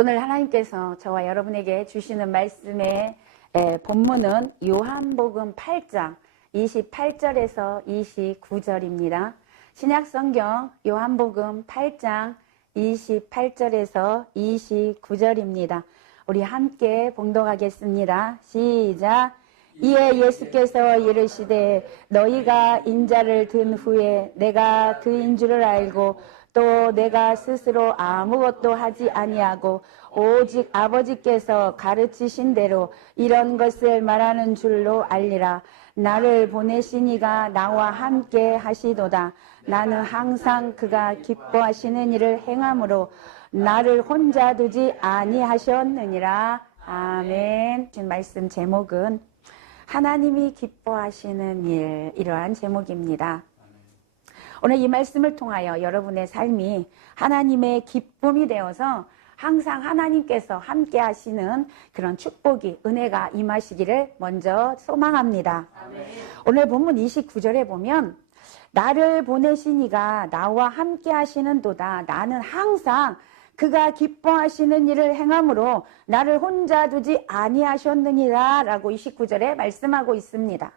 오늘 하나님께서 저와 여러분에게 주시는 말씀의 본문은 요한복음 8장 28절에서 29절입니다. 신약성경 요한복음 8장 28절에서 29절입니다. 우리 함께 봉독하겠습니다. 시작. 이에 예수께서 이르시되 너희가 인자를 든 후에 내가 그인 줄을 알고 또 내가 스스로 아무것도 하지 아니하고 오직 아버지께서 가르치신 대로 이런 것을 말하는 줄로 알리라. 나를 보내신 이가 나와 함께 하시도다. 나는 항상 그가 기뻐하시는 일을 행함으로 나를 혼자 두지 아니하셨느니라. 아멘. 말씀 제목은 하나님이 기뻐하시는 일, 이러한 제목입니다. 오늘 이 말씀을 통하여 여러분의 삶이 하나님의 기쁨이 되어서 항상 하나님께서 함께 하시는 그런 축복이, 은혜가 임하시기를 먼저 소망합니다. 아멘. 오늘 본문 29절에 보면 나를 보내신 이가 나와 함께 하시는 도다. 나는 항상 그가 기뻐하시는 일을 행함으로 나를 혼자 두지 아니하셨느니라 라고 29절에 말씀하고 있습니다.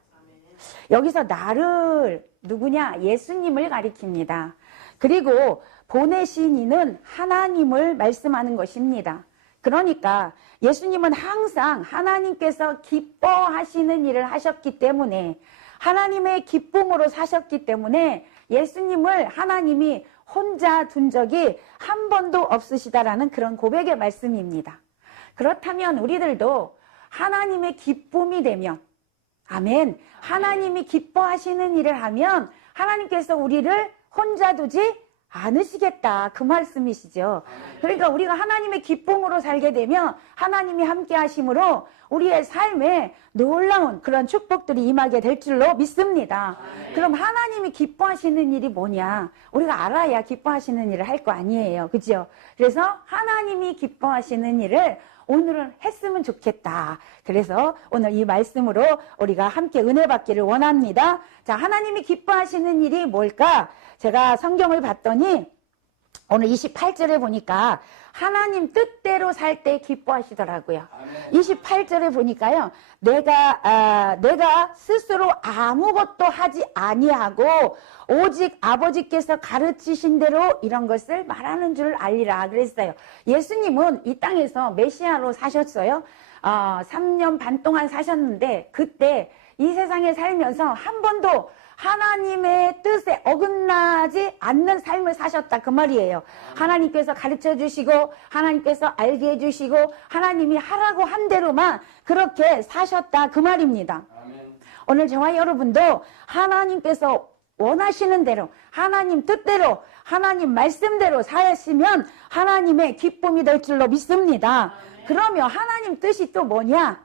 여기서 나를 누구냐? 예수님을 가리킵니다. 그리고 보내신 이는 하나님을 말씀하는 것입니다. 그러니까 예수님은 항상 하나님께서 기뻐하시는 일을 하셨기 때문에, 하나님의 기쁨으로 사셨기 때문에 예수님을 하나님이 혼자 둔 적이 한 번도 없으시다라는 그런 고백의 말씀입니다. 그렇다면 우리들도 하나님의 기쁨이 되면, 아멘, 하나님이 기뻐하시는 일을 하면 하나님께서 우리를 혼자 두지 않으시겠다, 그 말씀이시죠. 그러니까 우리가 하나님의 기쁨으로 살게 되면 하나님이 함께 하심으로 우리의 삶에 놀라운 그런 축복들이 임하게 될 줄로 믿습니다. 그럼 하나님이 기뻐하시는 일이 뭐냐? 우리가 알아야 기뻐하시는 일을 할 거 아니에요. 그죠? 그래서 하나님이 기뻐하시는 일을 오늘은 했으면 좋겠다. 그래서 오늘 이 말씀으로 우리가 함께 은혜 받기를 원합니다. 자, 하나님이 기뻐하시는 일이 뭘까? 제가 성경을 봤더니 오늘 28절에 보니까 하나님 뜻대로 살 때 기뻐하시더라고요. 28절에 보니까요, 내가 스스로 아무것도 하지 아니하고 오직 아버지께서 가르치신 대로 이런 것을 말하는 줄 알리라 그랬어요. 예수님은 이 땅에서 메시아로 사셨어요. 3년 반 동안 사셨는데 그때 이 세상에 살면서 한 번도 하나님의 뜻에 어긋나지 않는 삶을 사셨다, 그 말이에요. 하나님께서 가르쳐 주시고 하나님께서 알게 해주시고 하나님이 하라고 한 대로만 그렇게 사셨다, 그 말입니다. 아멘. 오늘 저와 여러분도 하나님께서 원하시는 대로, 하나님 뜻대로, 하나님 말씀대로 사시면 하나님의 기쁨이 될 줄로 믿습니다. 아멘. 그러면 하나님 뜻이 또 뭐냐?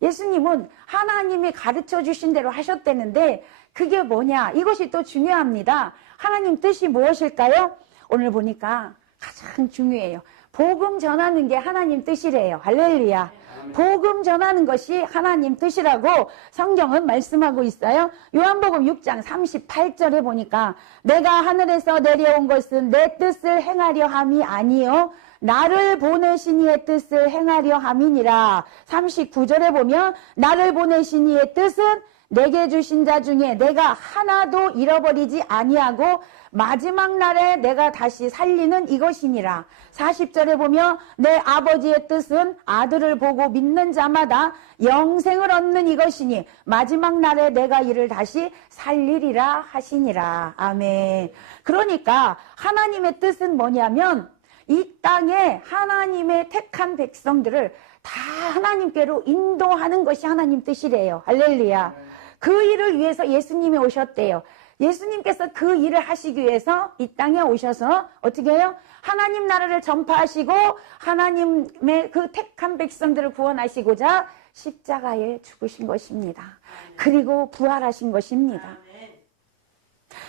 예수님은 하나님이 가르쳐 주신 대로 하셨다는데 그게 뭐냐? 이것이 또 중요합니다. 하나님 뜻이 무엇일까요? 오늘 보니까 가장 중요해요. 복음 전하는 게 하나님 뜻이래요. 할렐루야. 복음 전하는 것이 하나님 뜻이라고 성경은 말씀하고 있어요. 요한복음 6장 38절에 보니까 내가 하늘에서 내려온 것은 내 뜻을 행하려 함이 아니요 나를 보내신 이의 뜻을 행하려 함이니라. 39절에 보면 나를 보내신 이의 뜻은 내게 주신 자 중에 내가 하나도 잃어버리지 아니하고 마지막 날에 내가 다시 살리는 이것이니라. 40절에 보면 내 아버지의 뜻은 아들을 보고 믿는 자마다 영생을 얻는 이것이니 마지막 날에 내가 이를 다시 살리리라 하시니라. 아멘. 그러니까 하나님의 뜻은 뭐냐면 이 땅에 하나님의 택한 백성들을 다 하나님께로 인도하는 것이 하나님 뜻이래요. 할렐루야. 그 일을 위해서 예수님이 오셨대요. 예수님께서 그 일을 하시기 위해서 이 땅에 오셔서 어떻게 해요? 하나님 나라를 전파하시고 하나님의 그 택한 백성들을 구원하시고자 십자가에 죽으신 것입니다. 그리고 부활하신 것입니다.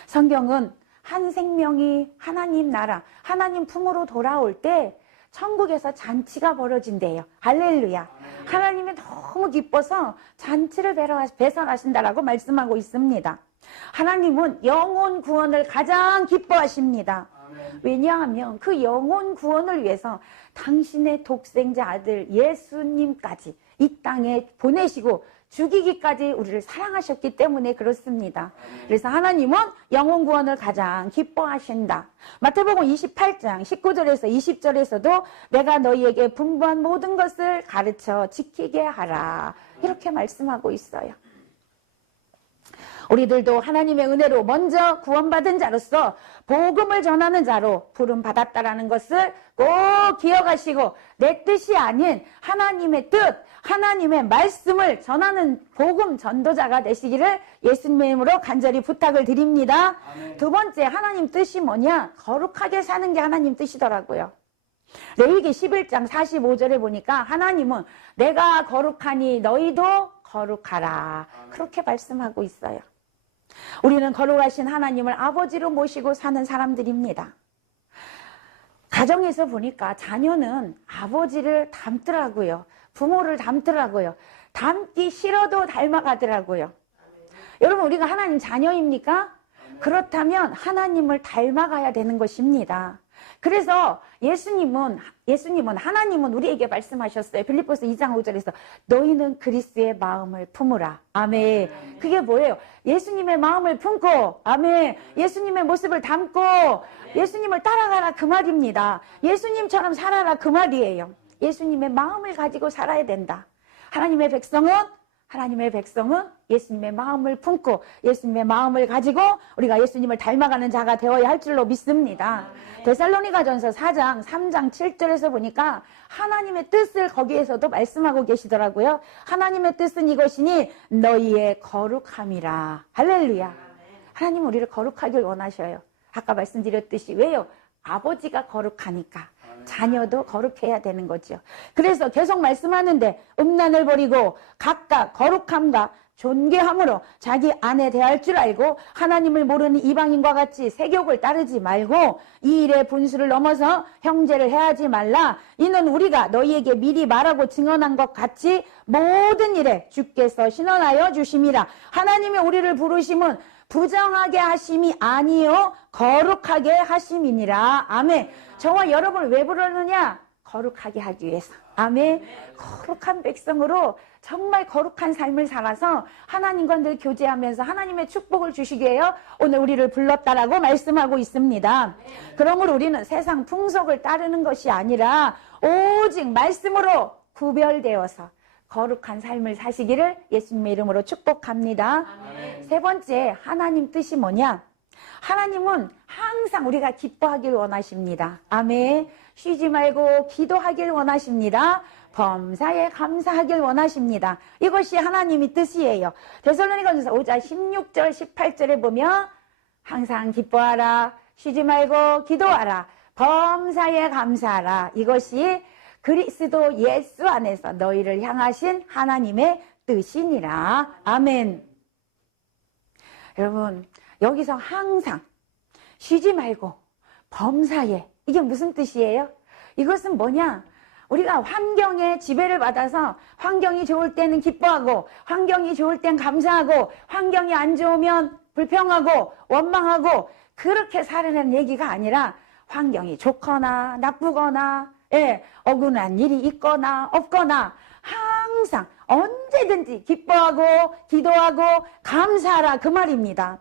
성경은 한 생명이 하나님 나라, 하나님 품으로 돌아올 때 천국에서 잔치가 벌어진대요. 할렐루야. 하나님이 너무 기뻐서 잔치를 배설하신다라고 말씀하고 있습니다. 하나님은 영혼 구원을 가장 기뻐하십니다. 왜냐하면 그 영혼 구원을 위해서 당신의 독생자 아들 예수님까지 이 땅에 보내시고 죽이기까지 우리를 사랑하셨기 때문에 그렇습니다. 그래서 하나님은 영혼 구원을 가장 기뻐하신다. 마태복음 28장 19절에서 20절에서도 내가 너희에게 분부한 모든 것을 가르쳐 지키게 하라. 이렇게 말씀하고 있어요. 우리들도 하나님의 은혜로 먼저 구원받은 자로서 복음을 전하는 자로 부름받았다라는 것을 꼭 기억하시고 내 뜻이 아닌 하나님의 뜻, 하나님의 말씀을 전하는 복음 전도자가 되시기를 예수님의 이름으로 간절히 부탁을 드립니다. 아멘. 두 번째, 하나님 뜻이 뭐냐? 거룩하게 사는 게 하나님 뜻이더라고요. 레위기 11장 45절에 보니까 하나님은 내가 거룩하니 너희도 거룩하라. 그렇게 말씀하고 있어요. 우리는 거룩하신 하나님을 아버지로 모시고 사는 사람들입니다. 가정에서 보니까 자녀는 아버지를 닮더라고요. 부모를 닮더라고요. 닮기 싫어도 닮아가더라고요. 여러분, 우리가 하나님 자녀입니까? 그렇다면 하나님을 닮아가야 되는 것입니다. 그래서 예수님은 하나님은 우리에게 말씀하셨어요. 빌립보서 2장 5절에서 너희는 그리스도의 마음을 품으라. 아멘. 그게 뭐예요? 예수님의 마음을 품고, 아멘. 예수님의 모습을 담고 예수님을 따라가라 그 말입니다. 예수님처럼 살아라 그 말이에요. 예수님의 마음을 가지고 살아야 된다. 하나님의 백성은 예수님의 마음을 품고 예수님의 마음을 가지고 우리가 예수님을 닮아가는 자가 되어야 할 줄로 믿습니다. 데살로니가전서 4장 3장 7절에서 보니까 하나님의 뜻을 거기에서도 말씀하고 계시더라고요. 하나님의 뜻은 이것이니 너희의 거룩함이라. 할렐루야. 하나님은 우리를 거룩하길 원하셔요. 아까 말씀드렸듯이 왜요? 아버지가 거룩하니까 자녀도 거룩해야 되는 거죠. 그래서 계속 말씀하는데 음란을 버리고 각각 거룩함과 존귀함으로 자기 아내 대할 줄 알고 하나님을 모르는 이방인과 같이 세욕을 따르지 말고 이 일의 분수를 넘어서 형제를 해하지 말라. 이는 우리가 너희에게 미리 말하고 증언한 것 같이 모든 일에 주께서 신원하여 주심이라. 하나님이 우리를 부르심은 부정하게 하심이 아니요 거룩하게 하심이니라. 아멘. 저와 여러분을 왜 부르느냐? 거룩하게 하기 위해서. 아멘. 거룩한 백성으로 정말 거룩한 삶을 살아서 하나님과 늘 교제하면서 하나님의 축복을 주시기 위하여 오늘 우리를 불렀다라고 말씀하고 있습니다. 그러므로 우리는 세상 풍속을 따르는 것이 아니라 오직 말씀으로 구별되어서 거룩한 삶을 사시기를 예수님의 이름으로 축복합니다. 아멘. 세 번째, 하나님 뜻이 뭐냐? 하나님은 항상 우리가 기뻐하길 원하십니다. 아멘. 쉬지 말고 기도하길 원하십니다. 범사에 감사하길 원하십니다. 이것이 하나님의 뜻이에요. 데살로니가전서 5장 16절 18절에 보면 항상 기뻐하라, 쉬지 말고 기도하라, 범사에 감사하라. 이것이 그리스도 예수 안에서 너희를 향하신 하나님의 뜻이니라. 아멘. 여러분, 여기서 항상 쉬지 말고 범사에, 이게 무슨 뜻이에요? 이것은 뭐냐? 우리가 환경에 지배를 받아서 환경이 좋을 때는 기뻐하고 환경이 좋을 땐 감사하고 환경이 안 좋으면 불평하고 원망하고 그렇게 살아내는 얘기가 아니라 환경이 좋거나 나쁘거나 억울한 일이 있거나 없거나 항상 언제든지 기뻐하고 기도하고 감사하라 그 말입니다.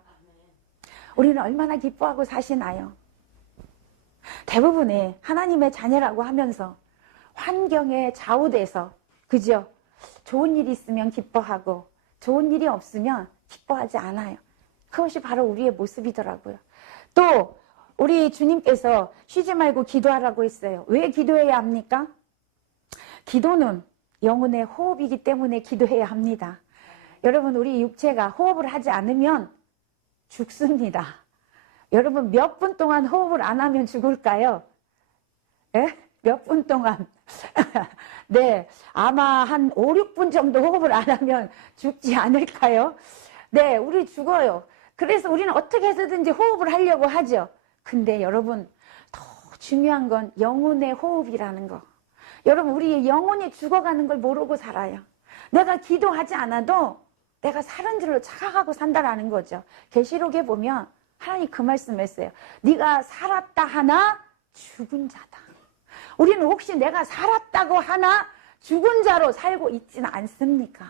우리는 얼마나 기뻐하고 사시나요? 대부분의 하나님의 자녀라고 하면서 환경에 좌우돼서 그죠? 좋은 일이 있으면 기뻐하고 좋은 일이 없으면 기뻐하지 않아요. 그것이 바로 우리의 모습이더라고요. 또 우리 주님께서 쉬지 말고 기도하라고 했어요. 왜 기도해야 합니까? 기도는 영혼의 호흡이기 때문에 기도해야 합니다. 여러분, 우리 육체가 호흡을 하지 않으면 죽습니다. 여러분, 몇 분 동안 호흡을 안 하면 죽을까요? 몇 분 동안? 네, 아마 한 5, 6분 정도 호흡을 안 하면 죽지 않을까요? 네, 우리 죽어요. 그래서 우리는 어떻게 해서든지 호흡을 하려고 하죠. 근데 여러분, 더 중요한 건 영혼의 호흡이라는 거. 여러분, 우리의 영혼이 죽어가는 걸 모르고 살아요. 내가 기도하지 않아도 내가 사는 줄로 착각하고 산다라는 거죠. 계시록에 보면 하나님 그 말씀했어요. 네가 살았다 하나 죽은 자다. 우리는 혹시 내가 살았다고 하나 죽은 자로 살고 있지는 않습니까?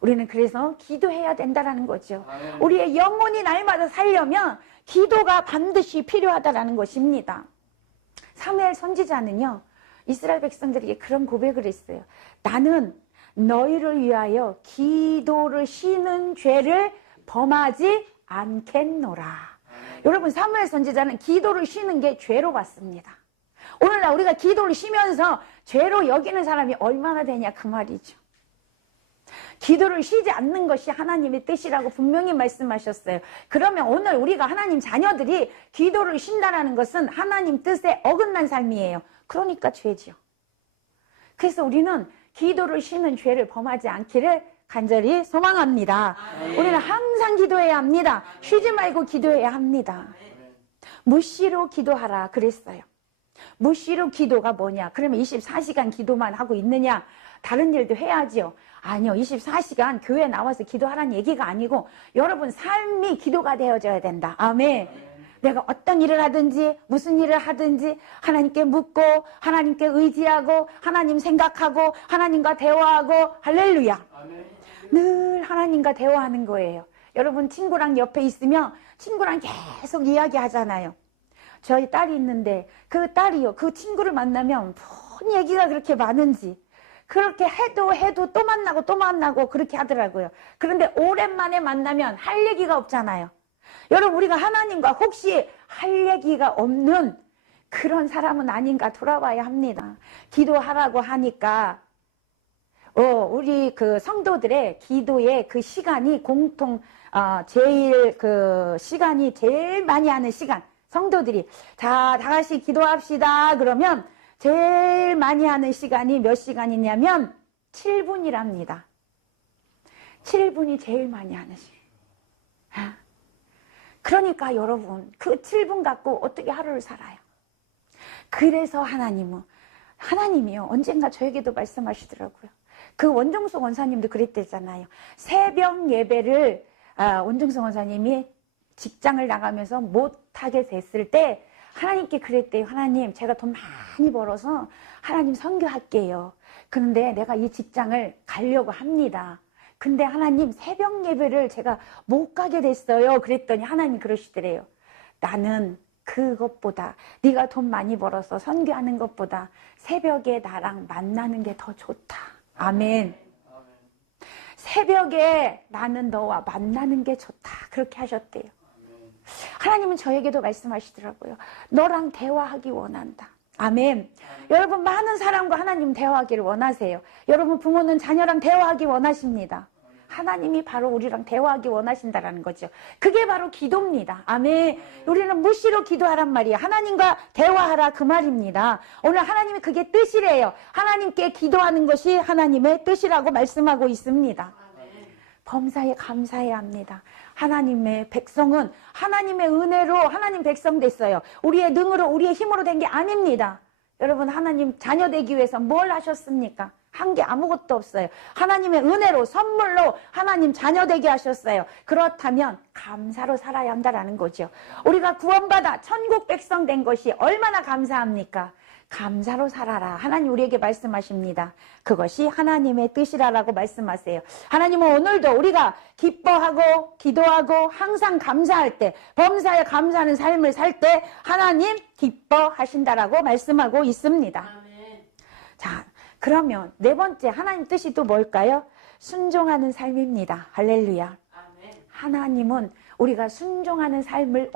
우리는 그래서 기도해야 된다는 거죠. 우리의 영혼이 날마다 살려면 기도가 반드시 필요하다는 것입니다. 사무엘 선지자는요, 이스라엘 백성들에게 그런 고백을 했어요. 나는 너희를 위하여 기도를 쉬는 죄를 범하지 않겠노라. 여러분, 사무엘 선지자는 기도를 쉬는 게 죄로 봤습니다. 오늘날 우리가 기도를 쉬면서 죄로 여기는 사람이 얼마나 되냐 그 말이죠. 기도를 쉬지 않는 것이 하나님의 뜻이라고 분명히 말씀하셨어요. 그러면 오늘 우리가 하나님 자녀들이 기도를 쉰다는 것은 하나님 뜻에 어긋난 삶이에요. 그러니까 죄지요. 그래서 우리는 기도를 쉬는 죄를 범하지 않기를 간절히 소망합니다. 우리는 항상 기도해야 합니다. 쉬지 말고 기도해야 합니다. 무시로 기도하라 그랬어요. 무시로 기도가 뭐냐? 그러면 24시간 기도만 하고 있느냐? 다른 일도 해야지요. 아니요. 24시간 교회 나와서 기도하라는 얘기가 아니고 여러분 삶이 기도가 되어져야 된다. 아멘. 내가 어떤 일을 하든지 무슨 일을 하든지 하나님께 묻고 하나님께 의지하고 하나님 생각하고 하나님과 대화하고 할렐루야. 늘 하나님과 대화하는 거예요. 여러분 친구랑 옆에 있으면 친구랑 계속 이야기하잖아요. 저희 딸이 있는데 그 딸이요. 그 친구를 만나면 뭔 얘기가 그렇게 많은지 그렇게 해도 또 만나고 그렇게 하더라고요. 그런데 오랜만에 만나면 할 얘기가 없잖아요. 여러분 우리가 하나님과 혹시 할 얘기가 없는 그런 사람은 아닌가 돌아봐야 합니다. 기도하라고 하니까 우리 그 성도들의 기도의 그 시간이 제일 그 시간이 제일 많이 하는 시간. 성도들이 다 같이 기도합시다 그러면 제일 많이 하는 시간이 몇 시간이냐면 7분이랍니다. 7분이 제일 많이 하는 시간. 그러니까 여러분 그 7분 갖고 어떻게 하루를 살아요? 그래서 하나님이요 언젠가 저에게도 말씀하시더라고요. 그 원종수 원사님도 그랬대잖아요. 새벽 예배를 원종수 원사님이 직장을 나가면서 못하게 됐을 때 하나님께 그랬대요. 하나님 제가 돈 많이 벌어서 하나님 선교할게요. 그런데 내가 이 직장을 가려고 합니다. 근데 하나님 새벽 예배를 제가 못 가게 됐어요. 그랬더니 하나님이 그러시더래요. 나는 그것보다 네가 돈 많이 벌어서 선교하는 것보다 새벽에 나랑 만나는 게 더 좋다. 아멘. 새벽에 나는 너와 만나는 게 좋다. 그렇게 하셨대요. 하나님은 저에게도 말씀하시더라고요. 너랑 대화하기 원한다. 아멘. 여러분 많은 사람과 하나님 대화하기를 원하세요. 여러분 부모는 자녀랑 대화하기 원하십니다. 하나님이 바로 우리랑 대화하기 원하신다라는 거죠. 그게 바로 기도입니다. 아멘. 우리는 무시로 기도하란 말이에요. 하나님과 대화하라 그 말입니다. 오늘 하나님이 그게 뜻이래요. 하나님께 기도하는 것이 하나님의 뜻이라고 말씀하고 있습니다. 범사에 감사해야 합니다. 하나님의 백성은 하나님의 은혜로 하나님 백성 됐어요. 우리의 능으로 우리의 힘으로 된 게 아닙니다. 여러분 하나님 자녀 되기 위해서 뭘 하셨습니까? 한 게 아무것도 없어요. 하나님의 은혜로 선물로 하나님 자녀 되게 하셨어요. 그렇다면 감사로 살아야 한다는 거죠. 우리가 구원받아 천국 백성 된 것이 얼마나 감사합니까? 감사로 살아라. 하나님 우리에게 말씀하십니다. 그것이 하나님의 뜻이라고 말씀하세요. 하나님은 오늘도 우리가 기뻐하고 기도하고 항상 감사할 때 범사에 감사하는 삶을 살 때 하나님 기뻐하신다라고 말씀하고 있습니다. 아멘. 자, 그러면 네 번째 하나님 뜻이 또 뭘까요? 순종하는 삶입니다. 할렐루야. 아멘. 하나님은 우리가 순종하는 삶을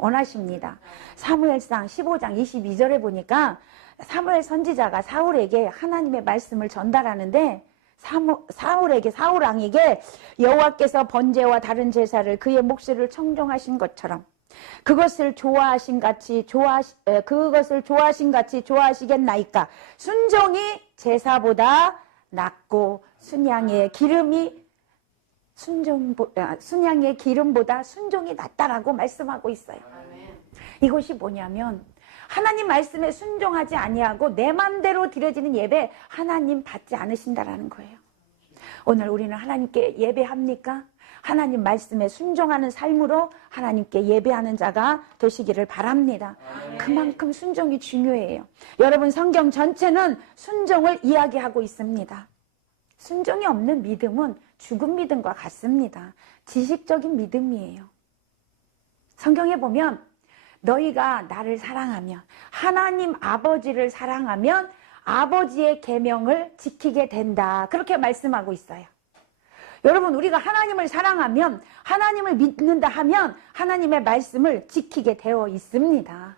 원하십니다. 사무엘상 15장 22절에 보니까 사무엘 선지자가 사울에게 하나님의 말씀을 전달하는데 사울 왕에게 여호와께서 번제와 다른 제사를 그의 몫을 청종하신 것처럼 그것을 좋아하신 같이 좋아하시겠나이까. 순종이 제사보다 낫고 순양의 기름보다 순종이 낫다라고 말씀하고 있어요. 이것이 뭐냐면 하나님 말씀에 순종하지 아니하고 내 맘대로 드려지는 예배 하나님 받지 않으신다라는 거예요. 오늘 우리는 하나님께 예배합니까? 하나님 말씀에 순종하는 삶으로 하나님께 예배하는 자가 되시기를 바랍니다. 그만큼 순종이 중요해요. 여러분, 성경 전체는 순종을 이야기하고 있습니다. 순종이 없는 믿음은 죽은 믿음과 같습니다. 지식적인 믿음이에요. 성경에 보면 너희가 나를 사랑하면, 하나님 아버지를 사랑하면 아버지의 계명을 지키게 된다. 그렇게 말씀하고 있어요. 여러분, 우리가 하나님을 사랑하면, 하나님을 믿는다 하면 하나님의 말씀을 지키게 되어 있습니다.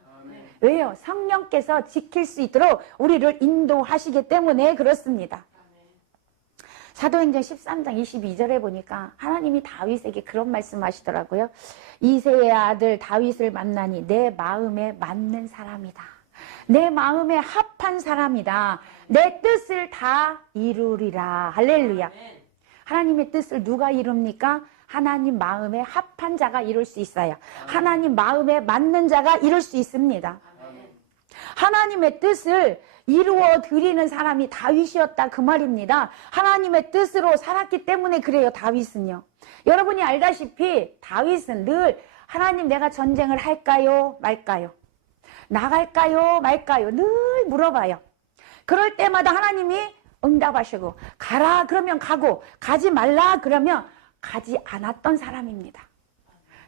왜요? 성령께서 지킬 수 있도록 우리를 인도하시기 때문에 그렇습니다. 사도행전 13장 22절에 보니까 하나님이 다윗에게 그런 말씀하시더라고요. 이새의 아들 다윗을 만나니 내 마음에 맞는 사람이다. 내 마음에 합한 사람이다. 내 뜻을 다 이루리라. 할렐루야. 하나님의 뜻을 누가 이룹니까? 하나님 마음에 합한 자가 이룰 수 있어요. 하나님 마음에 맞는 자가 이룰 수 있습니다. 하나님의 뜻을 이루어 드리는 사람이 다윗이었다, 그 말입니다. 하나님의 뜻으로 살았기 때문에 그래요, 다윗은요. 여러분이 알다시피 다윗은 늘 하나님, 내가 전쟁을 할까요 말까요? 나갈까요 말까요? 늘 물어봐요. 그럴 때마다 하나님이 응답하시고, 가라 그러면 가고, 가지 말라 그러면 가지 않았던 사람입니다.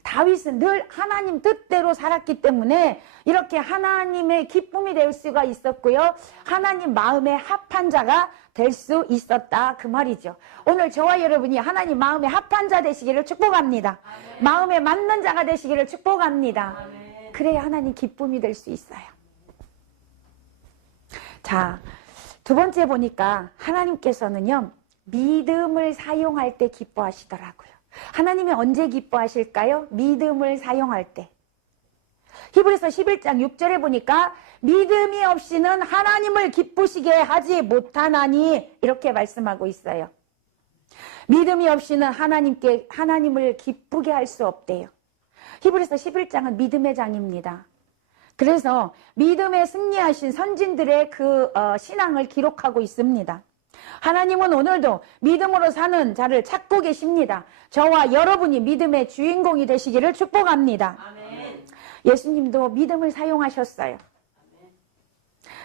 다윗은 늘 하나님 뜻대로 살았기 때문에 이렇게 하나님의 기쁨이 될 수가 있었고요. 하나님 마음에 합한 자가 될 수 있었다, 그 말이죠. 오늘 저와 여러분이 하나님 마음에 합한 자 되시기를 축복합니다. 아멘. 마음에 맞는 자가 되시기를 축복합니다. 아멘. 그래야 하나님 기쁨이 될 수 있어요. 자, 두 번째 보니까 하나님께서는요, 믿음을 사용할 때 기뻐하시더라고요. 하나님이 언제 기뻐하실까요? 믿음을 사용할 때. 히브리서 11장 6절에 보니까 믿음이 없이는 하나님을 기쁘시게 하지 못하나니, 이렇게 말씀하고 있어요. 믿음이 없이는 하나님을 기쁘게 할 수 없대요. 히브리서 11장은 믿음의 장입니다. 그래서 믿음에 승리하신 선진들의 그 신앙을 기록하고 있습니다. 하나님은 오늘도 믿음으로 사는 자를 찾고 계십니다. 저와 여러분이 믿음의 주인공이 되시기를 축복합니다. 아멘. 예수님도 믿음을 사용하셨어요. 아멘.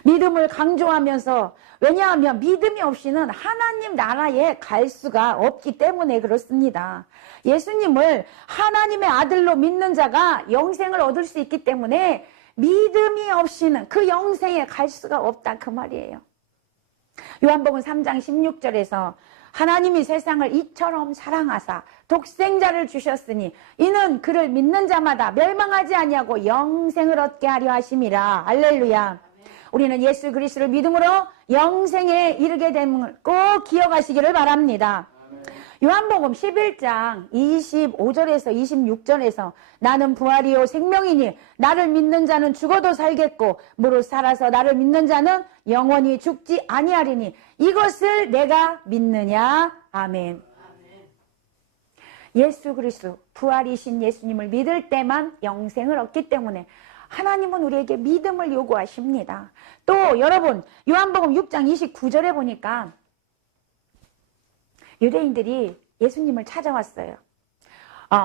믿음을 강조하면서, 왜냐하면 믿음이 없이는 하나님 나라에 갈 수가 없기 때문에 그렇습니다. 예수님을 하나님의 아들로 믿는 자가 영생을 얻을 수 있기 때문에 믿음이 없이는 그 영생에 갈 수가 없다, 그 말이에요. 요한복음 3장 16절에서 하나님이 세상을 이처럼 사랑하사 독생자를 주셨으니 이는 그를 믿는 자마다 멸망하지 아니하고 영생을 얻게 하려 하심이라. 할렐루야. 우리는 예수 그리스도를 믿음으로 영생에 이르게 됨을 꼭 기억하시기를 바랍니다. 요한복음 11장 25절에서 26절에서 나는 부활이요 생명이니 나를 믿는 자는 죽어도 살겠고 무릇 살아서 나를 믿는 자는 영원히 죽지 아니하리니 이것을 내가 믿느냐. 아멘. 예수 그리스도 부활이신 예수님을 믿을 때만 영생을 얻기 때문에 하나님은 우리에게 믿음을 요구하십니다. 또 여러분, 요한복음 6장 29절에 보니까 유대인들이 예수님을 찾아왔어요.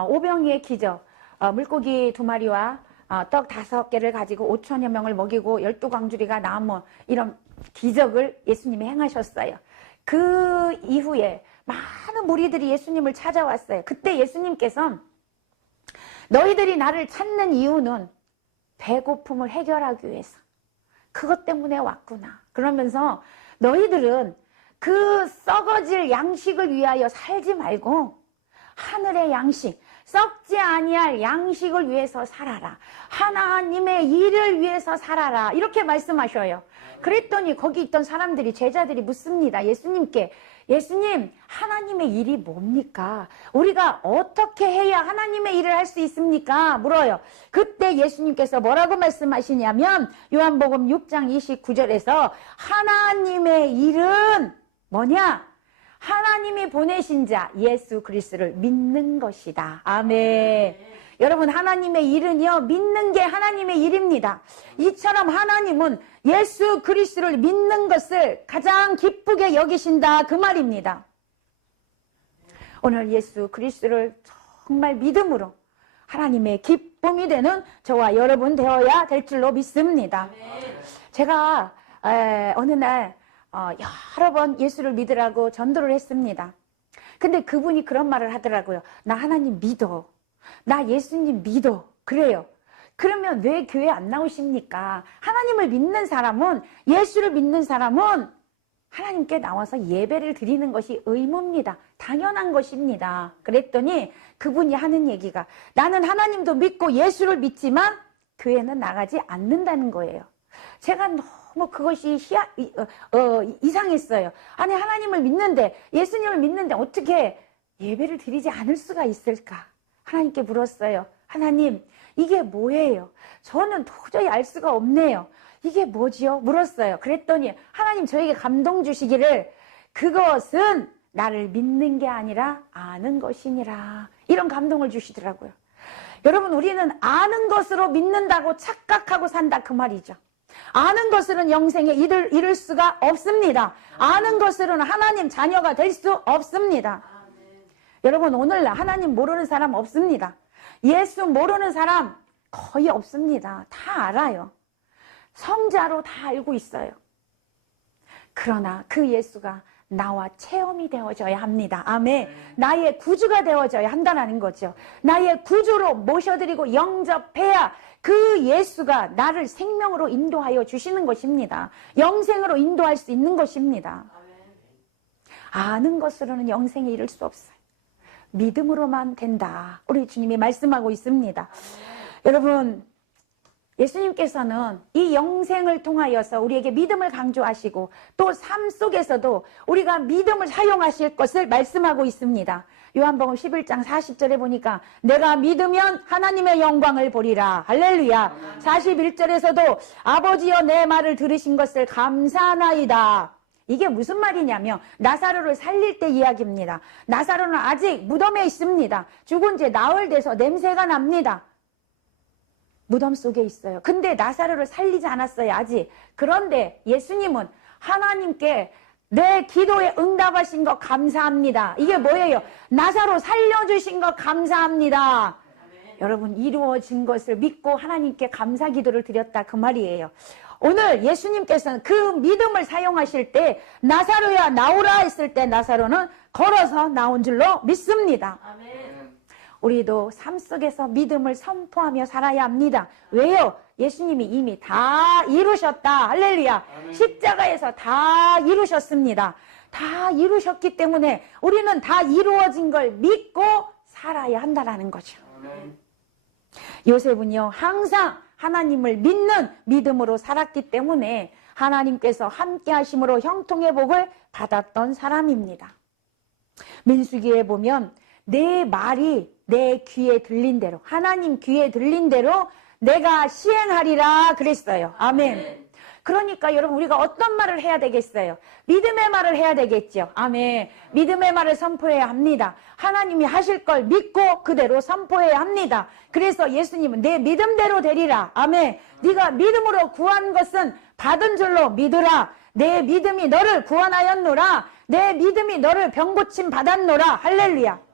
오병이의 기적, 물고기 2마리와 떡 5개를 가지고 5천여 명을 먹이고 12광주리가 나무, 이런 기적을 예수님이 행하셨어요. 그 이후에 많은 무리들이 예수님을 찾아왔어요. 그때 예수님께서 너희들이 나를 찾는 이유는 배고픔을 해결하기 위해서, 그것 때문에 왔구나. 그러면서 너희들은 그 썩어질 양식을 위하여 살지 말고 하늘의 양식, 썩지 아니할 양식을 위해서 살아라. 하나님의 일을 위해서 살아라. 이렇게 말씀하셔요. 그랬더니 거기 있던 사람들이, 제자들이 묻습니다. 예수님께, 예수님, 하나님의 일이 뭡니까? 우리가 어떻게 해야 하나님의 일을 할 수 있습니까? 물어요. 그때 예수님께서 뭐라고 말씀하시냐면 요한복음 6장 29절에서 하나님의 일은 뭐냐? 하나님이 보내신 자 예수 그리스도를 믿는 것이다. 아멘. 여러분, 하나님의 일은요, 믿는 게 하나님의 일입니다. 이처럼 하나님은 예수 그리스도를 믿는 것을 가장 기쁘게 여기신다, 그 말입니다. 오늘 예수 그리스도를 정말 믿음으로 하나님의 기쁨이 되는 저와 여러분 되어야 될 줄로 믿습니다. 제가 어느 날 여러 번 예수를 믿으라고 전도를 했습니다. 근데 그분이 그런 말을 하더라고요. 나 하나님 믿어. 나 예수님 믿어. 그래요. 그러면 왜 교회 안 나오십니까? 하나님을 믿는 사람은, 예수를 믿는 사람은 하나님께 나와서 예배를 드리는 것이 의무입니다. 당연한 것입니다. 그랬더니 그분이 하는 얘기가, 나는 하나님도 믿고 예수를 믿지만 교회는 나가지 않는다는 거예요. 제가 너무 그것이 이상했어요. 아니, 하나님을 믿는데, 예수님을 믿는데 어떻게 예배를 드리지 않을 수가 있을까? 하나님께 물었어요. 하나님, 이게 뭐예요? 저는 도저히 알 수가 없네요. 이게 뭐지요? 물었어요. 그랬더니 하나님 저에게 감동 주시기를, 그것은 나를 믿는 게 아니라 아는 것이니라. 이런 감동을 주시더라고요. 여러분, 우리는 아는 것으로 믿는다고 착각하고 산다, 그 말이죠. 아는 것으로는 영생에 이를 수가 없습니다. 아는 것으로는 하나님 자녀가 될 수 없습니다. 여러분, 오늘날 하나님 모르는 사람 없습니다. 예수 모르는 사람 거의 없습니다. 다 알아요. 성자로 다 알고 있어요. 그러나 그 예수가 나와 체험이 되어져야 합니다. 아멘. 나의 구주가 되어져야 한다는 거죠. 나의 구주로 모셔드리고 영접해야 그 예수가 나를 생명으로 인도하여 주시는 것입니다. 영생으로 인도할 수 있는 것입니다. 아는 것으로는 영생에 이를 수 없어요. 믿음으로만 된다. 우리 주님이 말씀하고 있습니다. 여러분, 예수님께서는 이 영생을 통하여서 우리에게 믿음을 강조하시고 또 삶 속에서도 우리가 믿음을 사용하실 것을 말씀하고 있습니다. 요한복음 11장 40절에 보니까 내가 믿으면 하나님의 영광을 보리라. 할렐루야. 41절에서도 아버지여 내 말을 들으신 것을 감사하나이다. 이게 무슨 말이냐면 나사로를 살릴 때 이야기입니다. 나사로는 아직 무덤에 있습니다. 죽은 지 나흘 돼서 냄새가 납니다. 무덤 속에 있어요. 근데 나사로를 살리지 않았어요, 아직. 그런데 예수님은 하나님께 내 기도에 응답하신 것 감사합니다. 이게 뭐예요? 나사로 살려주신 것 감사합니다. 여러분, 이루어진 것을 믿고 하나님께 감사 기도를 드렸다, 그 말이에요. 오늘 예수님께서는 그 믿음을 사용하실 때 나사로야 나오라 했을 때 나사로는 걸어서 나온 줄로 믿습니다. 아멘. 우리도 삶 속에서 믿음을 선포하며 살아야 합니다. 왜요? 예수님이 이미 다 이루셨다. 할렐루야. 아멘. 십자가에서 다 이루셨습니다. 다 이루셨기 때문에 우리는 다 이루어진 걸 믿고 살아야 한다는 거죠. 아멘. 요셉은요, 항상 하나님을 믿는 믿음으로 살았기 때문에 하나님께서 함께 하심으로 형통의 복을 받았던 사람입니다. 민수기에 보면 내 말이 내 귀에 들린 대로, 하나님 귀에 들린 대로 내가 시행하리라 그랬어요. 아멘. 그러니까 여러분, 우리가 어떤 말을 해야 되겠어요? 믿음의 말을 해야 되겠죠. 아멘. 믿음의 말을 선포해야 합니다. 하나님이 하실 걸 믿고 그대로 선포해야 합니다. 그래서 예수님은 내 믿음대로 되리라. 아멘. 네가 믿음으로 구한 것은 받은 줄로 믿으라. 내 믿음이 너를 구원하였노라. 내 믿음이 너를 병고침 받았노라. 할렐루야.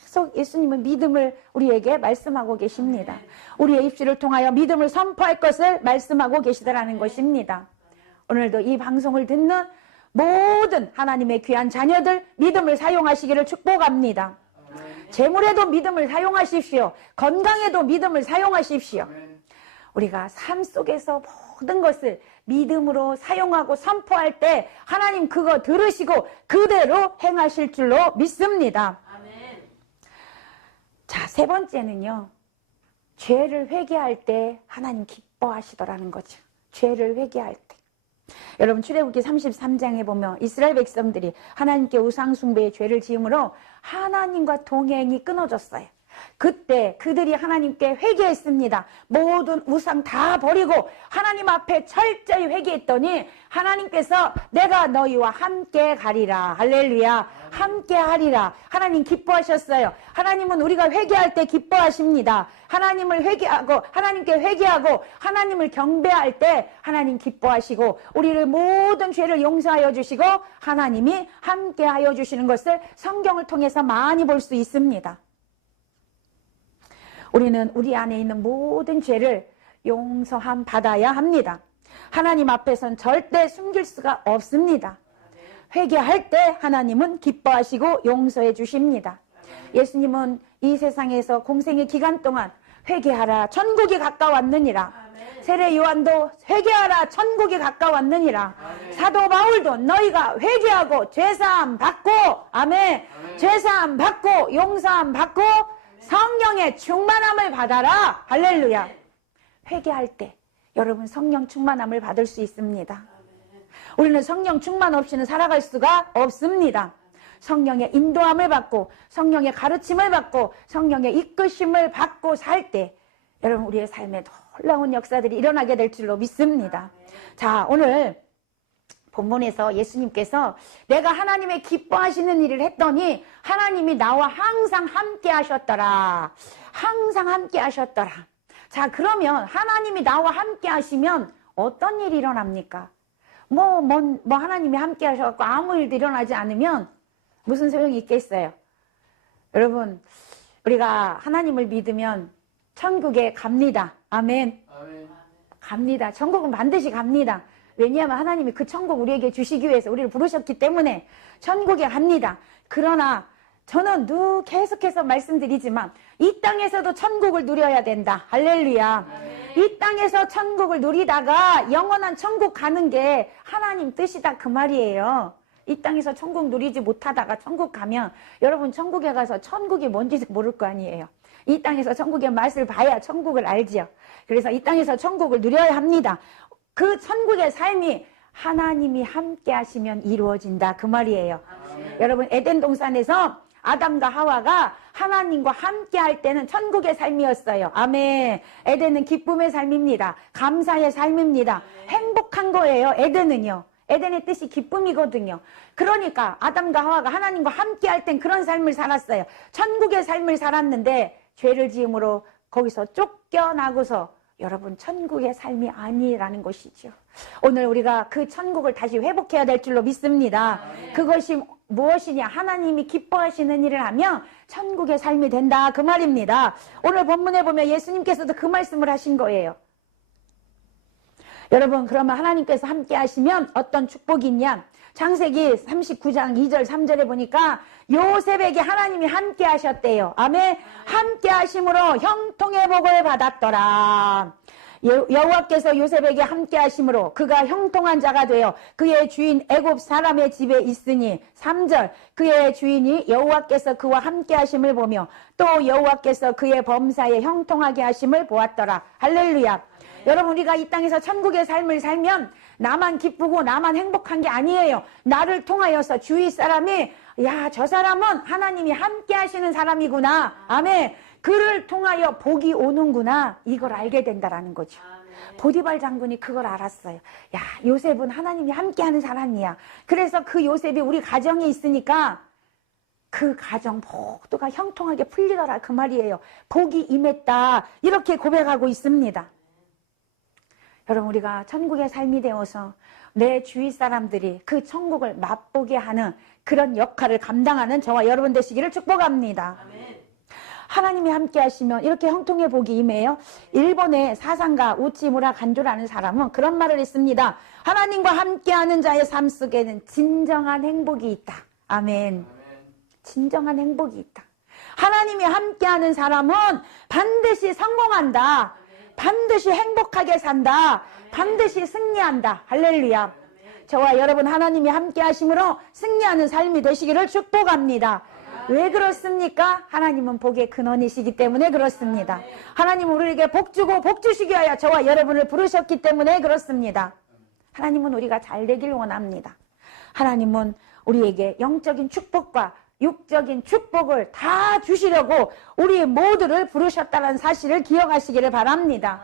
계속 예수님은 믿음을 우리에게 말씀하고 계십니다. 우리의 입술을 통하여 믿음을 선포할 것을 말씀하고 계시다라는 것입니다. 오늘도 이 방송을 듣는 모든 하나님의 귀한 자녀들 믿음을 사용하시기를 축복합니다. 재물에도 믿음을 사용하십시오. 건강에도 믿음을 사용하십시오. 우리가 삶 속에서 모든 것을 믿음으로 사용하고 선포할 때 하나님 그거 들으시고 그대로 행하실 줄로 믿습니다. 자, 세 번째는요, 죄를 회개할 때 하나님 기뻐하시더라는 거죠. 죄를 회개할 때. 여러분, 출애굽기 33장에 보면 이스라엘 백성들이 하나님께 우상숭배의 죄를 지음으로 하나님과 동행이 끊어졌어요. 그때 그들이 하나님께 회개했습니다. 모든 우상 다 버리고 하나님 앞에 철저히 회개했더니 하나님께서 내가 너희와 함께 가리라. 할렐루야. 함께 하리라. 하나님 기뻐하셨어요. 하나님은 우리가 회개할 때 기뻐하십니다. 하나님을 회개하고 하나님께 회개하고 하나님을 경배할 때 하나님 기뻐하시고 우리를 모든 죄를 용서하여 주시고 하나님이 함께 하여 주시는 것을 성경을 통해서 많이 볼 수 있습니다. 우리는 우리 안에 있는 모든 죄를 용서함 받아야 합니다. 하나님 앞에선 절대 숨길 수가 없습니다. 회개할 때 하나님은 기뻐하시고 용서해 주십니다. 예수님은 이 세상에서 공생의 기간 동안 회개하라 천국이 가까웠느니라. 세례 요한도 회개하라 천국이 가까웠느니라. 사도 바울도 너희가 회개하고 죄사함 받고 아멘. 죄사함 받고 용서함 받고 성령의 충만함을 받아라. 할렐루야. 회개할 때 여러분 성령 충만함을 받을 수 있습니다. 우리는 성령 충만 없이는 살아갈 수가 없습니다. 성령의 인도함을 받고 성령의 가르침을 받고 성령의 이끄심을 받고 살 때 여러분 우리의 삶에 놀라운 역사들이 일어나게 될 줄로 믿습니다. 자, 오늘 본문에서 예수님께서 내가 하나님의 기뻐하시는 일을 했더니 하나님이 나와 항상 함께 하셨더라. 항상 함께 하셨더라. 자, 그러면 하나님이 나와 함께 하시면 어떤 일이 일어납니까? 하나님이 함께 하셔서 아무 일도 일어나지 않으면 무슨 소용이 있겠어요? 여러분, 우리가 하나님을 믿으면 천국에 갑니다. 아멘. 갑니다. 천국은 반드시 갑니다. 왜냐하면 하나님이 그 천국 우리에게 주시기 위해서 우리를 부르셨기 때문에 천국에 갑니다. 그러나 저는 계속해서 말씀드리지만 이 땅에서도 천국을 누려야 된다. 할렐루야. 이 땅에서 천국을 누리다가 영원한 천국 가는 게 하나님 뜻이다 그 말이에요. 이 땅에서 천국 누리지 못하다가 천국 가면 여러분 천국에 가서 천국이 뭔지도 모를 거 아니에요. 이 땅에서 천국의 맛을 봐야 천국을 알지요. 그래서 이 땅에서 천국을 누려야 합니다. 그 천국의 삶이 하나님이 함께 하시면 이루어진다 그 말이에요. 여러분 에덴 동산에서 아담과 하와가 하나님과 함께 할 때는 천국의 삶이었어요. 아멘. 에덴은 기쁨의 삶입니다. 감사의 삶입니다. 행복한 거예요. 에덴은요. 에덴의 뜻이 기쁨이거든요. 그러니까 아담과 하와가 하나님과 함께 할 땐 그런 삶을 살았어요. 천국의 삶을 살았는데 죄를 지음으로 거기서 쫓겨나고서 여러분 천국의 삶이 아니라는 것이죠. 오늘 우리가 그 천국을 다시 회복해야 될 줄로 믿습니다. 그것이 무엇이냐? 하나님이 기뻐하시는 일을 하면 천국의 삶이 된다 그 말입니다. 오늘 본문에 보면 예수님께서도 그 말씀을 하신 거예요. 여러분 그러면 하나님께서 함께 하시면 어떤 축복이 있냐? 창세기 39장 2절 3절에 보니까 요셉에게 하나님이 함께 하셨대요. 아멘. 함께 하심으로 형통의 복을 받았더라. 여호와께서 요셉에게 함께 하심으로 그가 형통한 자가 되어 그의 주인 애굽 사람의 집에 있으니 3절 그의 주인이 여호와께서 그와 함께 하심을 보며 또 여호와께서 그의 범사에 형통하게 하심을 보았더라. 할렐루야. 여러분 우리가 이 땅에서 천국의 삶을 살면 나만 기쁘고 나만 행복한 게 아니에요. 나를 통하여서 주위 사람이 야, 저 사람은 하나님이 함께 하시는 사람이구나. 아멘. 그를 통하여 복이 오는구나. 이걸 알게 된다라는 거죠. 보디발 장군이 그걸 알았어요. 야, 요셉은 하나님이 함께하는 사람이야. 그래서 그 요셉이 우리 가정에 있으니까 그 가정 모두가 형통하게 풀리더라 그 말이에요. 복이 임했다. 이렇게 고백하고 있습니다. 여러분 우리가 천국의 삶이 되어서 내 주위 사람들이 그 천국을 맛보게 하는 그런 역할을 감당하는 저와 여러분 되시기를 축복합니다. 아멘. 하나님이 함께 하시면 이렇게 형통의 복이 임해요. 일본의 사상가 우치무라 간조라는 사람은 그런 말을 했습니다. 하나님과 함께하는 자의 삶 속에는 진정한 행복이 있다. 아멘. 진정한 행복이 있다. 하나님이 함께하는 사람은 반드시 성공한다. 반드시 행복하게 산다. 반드시 승리한다. 할렐루야. 저와 여러분 하나님이 함께 하심으로 승리하는 삶이 되시기를 축복합니다. 왜 그렇습니까? 하나님은 복의 근원이시기 때문에 그렇습니다. 하나님은 우리에게 복 주고 복 주시기 위하여 저와 여러분을 부르셨기 때문에 그렇습니다. 하나님은 우리가 잘 되길 원합니다. 하나님은 우리에게 영적인 축복과 육적인 축복을 다 주시려고 우리 모두를 부르셨다는 사실을 기억하시기를 바랍니다.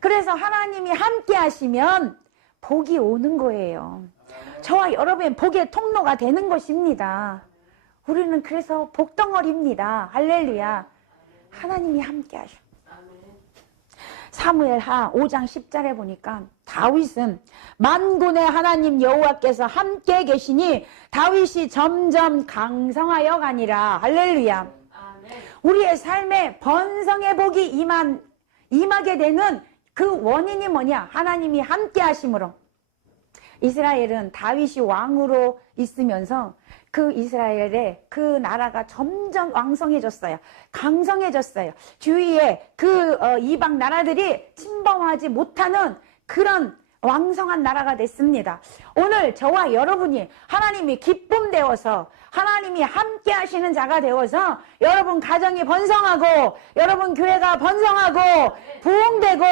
그래서 하나님이 함께 하시면 복이 오는 거예요. 저와 여러분의 복의 통로가 되는 것입니다. 우리는 그래서 복덩어리입니다. 할렐루야. 하나님이 함께 하셔. 사무엘하 5장 10절에 보니까 다윗은 만군의 하나님 여호와께서 함께 계시니 다윗이 점점 강성하여 가니라. 할렐루야. 우리의 삶에 번성의 복이 임하게 되는 그 원인이 뭐냐? 하나님이 함께 하심으로. 이스라엘은 다윗이 왕으로 있으면서 그 이스라엘의 그 나라가 점점 왕성해졌어요. 강성해졌어요. 주위에 그 이방 나라들이 침범하지 못하는 그런 왕성한 나라가 됐습니다. 오늘 저와 여러분이 하나님이 기쁨 되어서 하나님이 함께 하시는 자가 되어서 여러분 가정이 번성하고 여러분 교회가 번성하고 부흥되고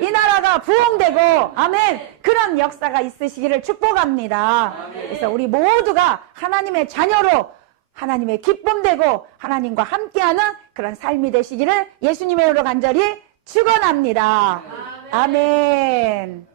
이 나라가 부흥되고 아멘 그런 역사가 있으시기를 축복합니다. 그래서 우리 모두가 하나님의 자녀로 하나님의 기쁨 되고 하나님과 함께하는 그런 삶이 되시기를 예수님의 이름으로 간절히 축원합니다. 아멘.